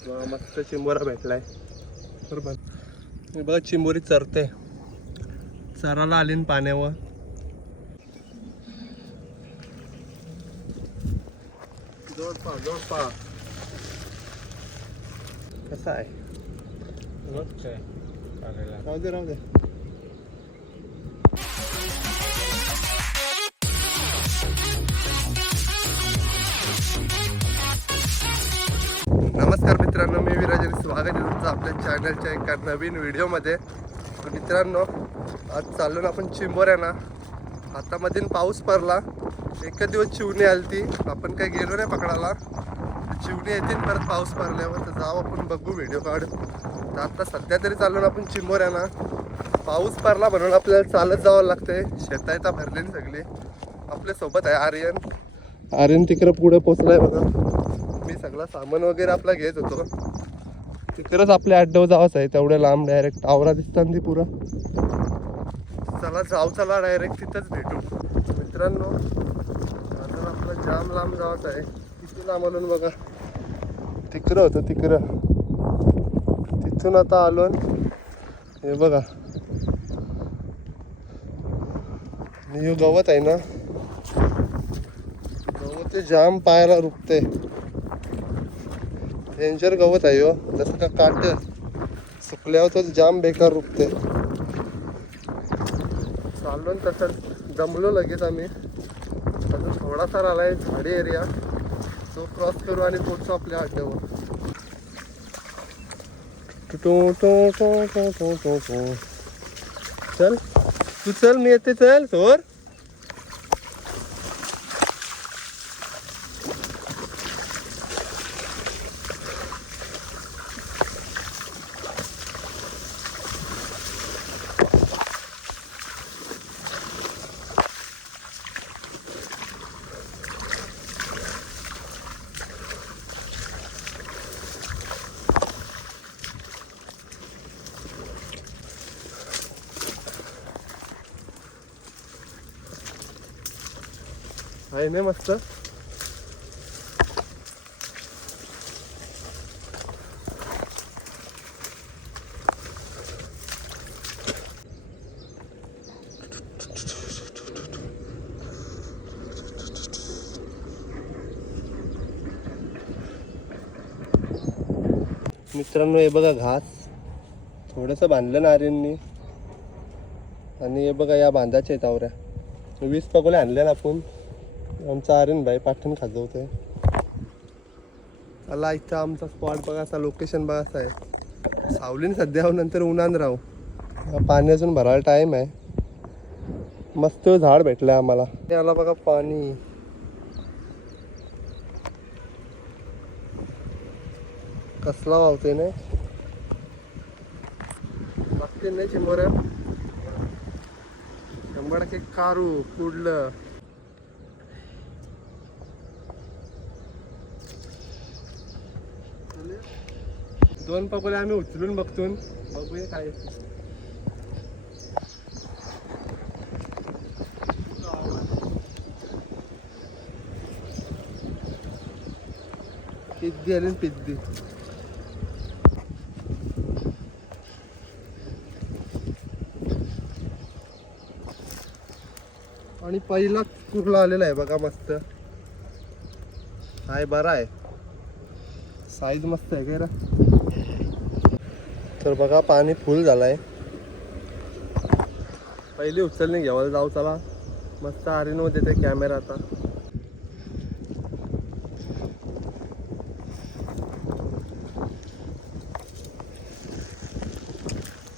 मस्त चिंबोरा भेटलाय बरोबर. मी बघा चिंबोरी चरते, चराला आली ना पाण्यावर. जोड पा कसा आहे, राहू दे राहू दे. नमस्कार मित्रांनो, मी विराज आणि स्वागत आहे तुमचं आपल्या चॅनलच्या एका नवीन व्हिडिओमध्ये. तर मित्रांनो, आज चाललो ना आपण चिंबोऱ्यांना. हातामधून पाऊस पडला, एक दिवस चिवणी आली ती, आपण काही गेलो नाही पकडायला. चिवणी येतील परत पाऊस पडल्यावर, तर जाऊ आपण बघू व्हिडिओ काढ. तर आता सध्या तरी चाललो ना आपण चिंबोऱ्यांना. पाऊस पडला म्हणून आपल्याला चालत जावं लागतंय. शेतायता भरलेली सगळी. आपल्यासोबत आहे आर्यन तिकडं पुढे पोचलाय बघा. मी सगळं सामान वगैरे आपला घेत होतो. तिकडंच आपल्या अड्ड्यावर जावंच आहे, तेवढ्या लांब डायरेक्ट आवरा दिसतात ती पुरा. चला डायरेक्ट तिथंच भेटू मित्रांनो. अजून आपलं जाम लांब जावंच आहे. किती लांब आलो बघा, तिकडं होतं तिकडं, तिथून आता आलो. हे बघा हे गवत आहे ना, गवत जाम पायाला रुकते. डेंजर गवत आहे हो, जसं का काट सुकल्यावर तो जाम बेकार रुपते. चाललो तसं जमलो लगेच आम्ही. अजून थोडासा राहिलाय झाडी एरिया, तो क्रॉस करू आणि पोचतो आपल्या अड्ड्यावर. चल तू चल, मी येते, चल सोर. आहे नाही मस्त. मित्रांनो हे बघा घास थोडंसं बांधलं ना आर्यननी. आणि हे बघा या बांधाच्या आहेत आवऱ्या. 20 पकोले आणले ना आपण. आमचा आर्यन भाई पाठण खाजवतोय. चला इथं आमचा स्पॉट बघा, असा लोकेशन बघा असं आहे. सावलीन सध्या नंतर उन्हान राहू. पाणी अजून भरायला टाइम आहे. मस्त झाड भेटलंय आम्हाला. याला बघा पाणी कसला वावतोय नाही, लागते नाही चिंबोऱ्या. 100% कारू कुडलं. दोन पकोले आम्ही उचलून बघतून बघूया काय. पिद्दी आली पिद्दी. आणि पहिला कुर्ला आलेला आहे बघा, मस्त हाय, बरा आहे, साईज मस्त आहे काय रा. तर बघा पाणी फुल झालाय. पहिली उचलणे घ्यावायला जाऊ चला. मस्त आर्यन मध्ये ते कॅमेरा आता.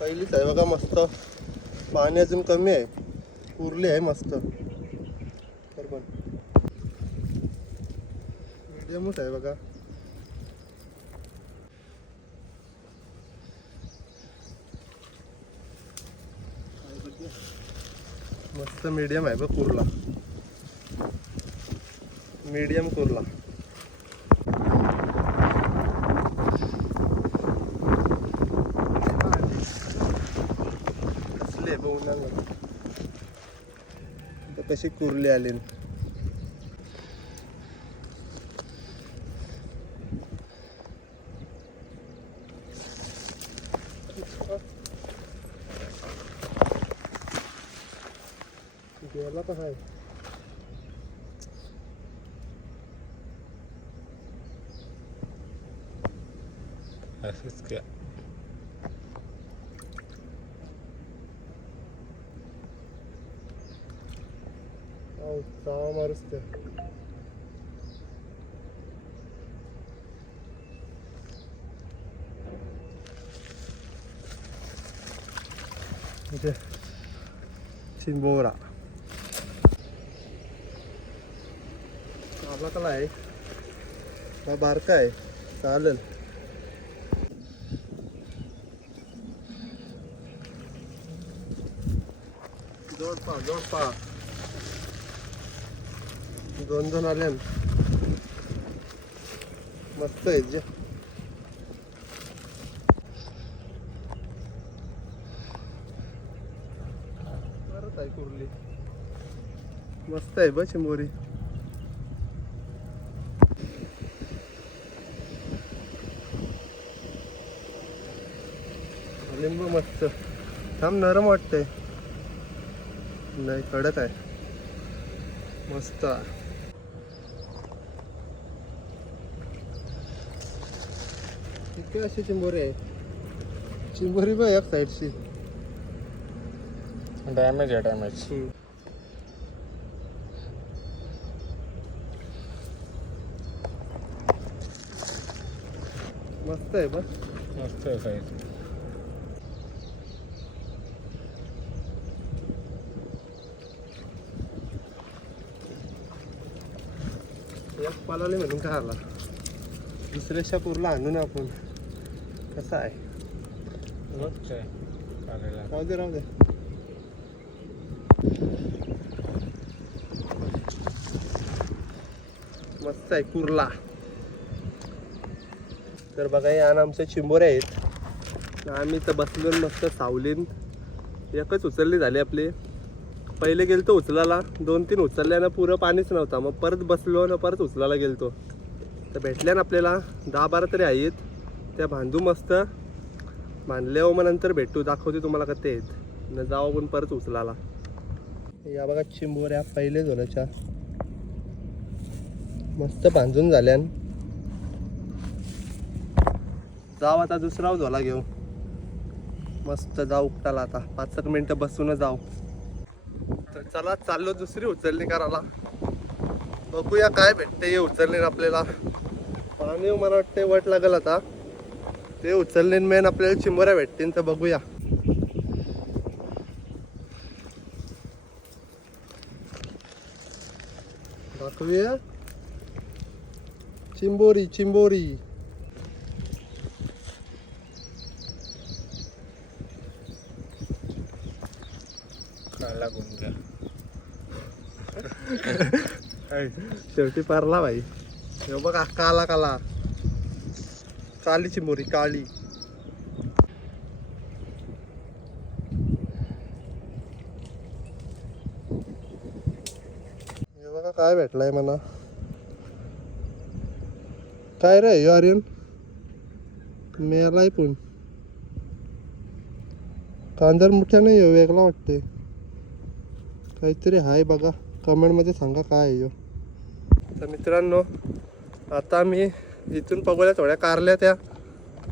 पहिलीच आहे बघा मस्त. पाणी अजून कमी आहे, उरली आहे मस्त. तर पण मीडियमच आहे बघा. मस्त मीडियम आहे बघ कुर्ला, मीडियम कुर्ला. कसले बघून कशी कुर्ली आली. याला पण आहे. असंच का चावा मारूच ते. इथे चिंबोरा आपला कला आहे हा बारका आहे चालेल. जोड पा 2 आले मस्त आहे जे. परत आहे कुर्ली मस्त आहे ब चिंबोरी. लिंबू मस्त थांब नरम वाटतंय. नाही कडक आहे मस्त. इतके अशी चिंबोरी आहे. चिंबोरी बघ एक साईडची डॅमेज आहे डॅमेज. मस्त आहे बघ मस्त आहे साईज. एक पालाले म्हणून काय आला दुसऱ्या शापूरला आणू ना आपण. कसा आहे मस्त आहे चालेल. राहू दे राहू दे. मस्त आहे कुर्ला. तर बघा या आमच्या चिंबोऱ्या आहेत. आम्ही तर बसलो मस्त सावलीन. एकच उचलली झाली आपली. पहिले गेलतो उचलायला 2-3 उचलल्यानं पुरं पाणीच नव्हता. मग परत बसलो ना परत उचलायला गेलतो तर भेटल्या ना आपल्याला 10-12 तरी आहेत. त्या बांधू मस्त बांधल्यावर मग नंतर भेटू दाखवते तुम्हाला कसे आहेत न जाऊ आपण परत उचलायला. या बघा चिंबोऱ्या पहिले झोलाच्या मस्त बांधून झाल्यान. जाऊ आता दुसरा झोला घेऊ मस्त जाऊ उपटाला. आता 5 मिनिटं बसून जाऊ. तर चला चाललो दुसरी उचलणी करायला. बघूया काय भेटते हे उचलणे आपल्याला. पाणी मला वाटते वट लागेल आता. ते उचलणे मेन आपल्याला चिंबोऱ्या भेटतील तर बघूया. दाखवूया चिंबोरी चिंबोरी. काला गुंग्या शेवटी पारला भाई. हे बघा काला काला काली चिंबोरी काळी. हे बघा काय भेटलाय मला. काय रे यो आर्यन मेलाय पण कांदर मोठ्या नाही हो वेगळा वाटते. काहीतरी हाय बघा कमेंटमध्ये सांगा काय आहे ह्यो. तर मित्रांनो आता मी इथून पगोल्या थोड्या कारल्या त्या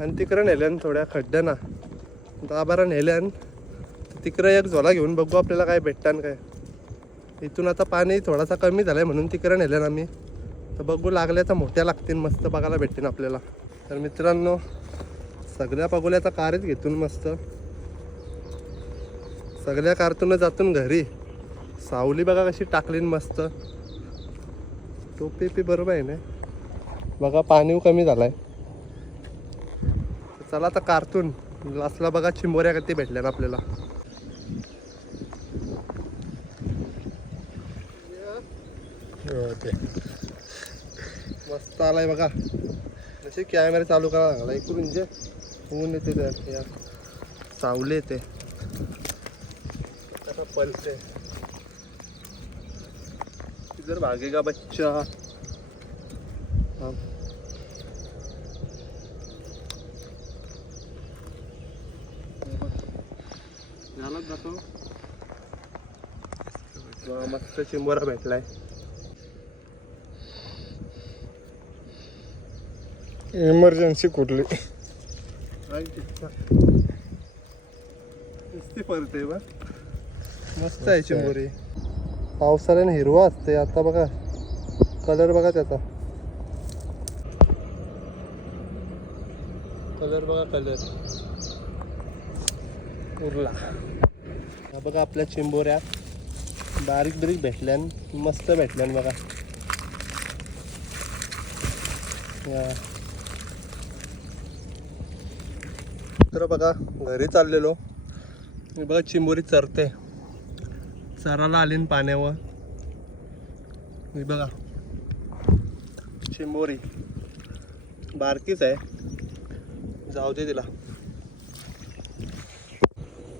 आणि तिकडं नेल्यान थोड्या खड्ड्याना 10-12 नेल्यान. तिकडं एक झोला घेऊन बघू आपल्याला काय भेटतान काय. इथून आता पाणी थोडासा कमी झालाय म्हणून तिकडं नेल्यान आम्ही. तर बघू लागल्या तर मोठ्या लागतील मस्त बघायला भेटतील आपल्याला. तर मित्रांनो सगळ्या पगोल्याचा कारच घेतून मस्त सगळ्या कारतून जातून घरी. सावली बघा कशी टाकली मस्त. टोपी बरोबर आहे ना बघा पाणी कमी झालाय. चला आता कारतून लास्टला बघा चिंबोऱ्या किती भेटल्या ना आपल्याला. मस्त आलाय बघा. जसे कॅमेरा चालू करायला लागला इकडून जे ऊन येते त्या या सावली येते पलते. इधर भागेगा बच्चा. झालं दाखव वा, मस्त चिंबोरा भेटलाय. इमर्जन्सी कुठली नुसती परते बा. मस्त आहे चिंबोरी. पावसाळ्याने हिरवा असते. आता बघा कलर बघा त्याचा. कलर बघा कलर. उरला. हा बघा आपल्या चिंबोऱ्या बारीक बारीक भेटल्यान. मस्त भेटल्यान बघा. तर बघा घरी चाललेलो. मी बघा चिंबोरी चरते. चराला आली न पाण्यावर. मी बघा चिंबोरी बारकीच आहे. जाऊ दे तिला.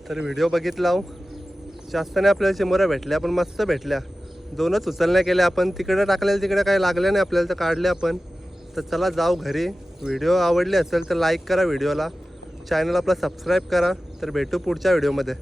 तर व्हिडिओ बघितला हो. जास्त नाही आपल्याला चिंबोऱ्या भेटल्या पण मस्त भेटल्या. दोनच उचलण्या केल्या आपण. तिकडे टाकलेल्या तिकडे काही लागल्या नाही आपल्याला तर काढल्या आपण. तर चला जाऊ घरी. व्हिडिओ आवडले असेल तर लाईक करा व्हिडिओला. चॅनल आपला सबस्क्राईब करा. तर भेटू पुढच्या व्हिडिओमध्ये.